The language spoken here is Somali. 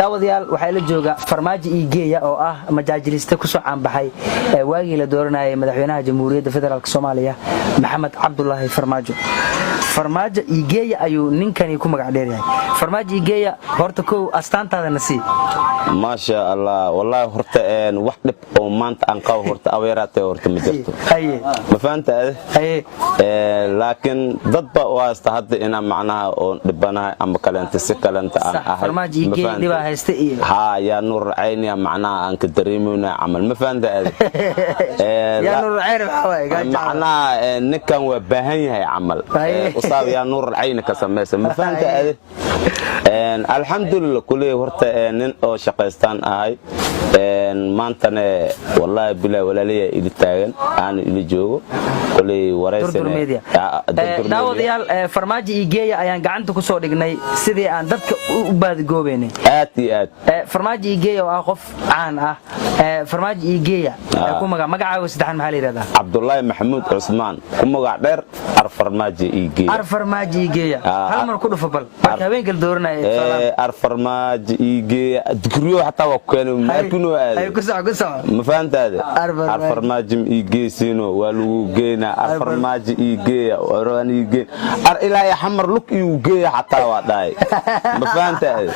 daawadayaal waxaa la jooga farmaajo iigeeya oo ah majaajiliste ku soo caanbaxay waagii la dooranayay madaxweynaha jamhuuriyadda federaalk Soomaaliya Maxamed Cabdullaahi farmaajo iigeeya ayuu ninkani ku magac dheer yahay farmaajo iigeeya horta koow astaantaada nasiib ما شاء الله والله هرت واحد ومانت أنقاه هرت أويراته هرت مجرته ما فهمت لكن ضد واستهد إن معناها دبنا أم كلنت سكلنت فرماجي جي دبا هستئي ها يا نور عيني معناها أنك دريمونا عمل ما فهمت يا نور عين معناها نكن وبهني هي عمل وصار يا نور عينك سميسه ما فهمت الحمد لله كله هرت نن أو شقيستان أهاي maantana wallahi bilaa walaaliya ili taagan aan ili joogo kulay wareysana daawadayaal farmaajo iigeeya ayaan gacanta ku soo dhignay sidii aan dadka u baadgoobeynay aad iyo aad farmaajo iigeeya waa qof caan ah farmaajo iigeeya ku magacaaga saddexan maxaa la yiraahdaa Cabdullaahi Maxamuud Cusmaan ku magac dheer farmaajo iigeeya farmaajo iigeeya hal mar ku dhufo bal marka habeenkii dooranay farmaajo iigeeya dugriyo hatta waa keenay markuu ما فهمت هذا الفرماج إيجيسينو والوجينا الفرماج إيجيا وراني إيجي إلى يحمر لك إيجي حتى وضعي ما فهمت هذا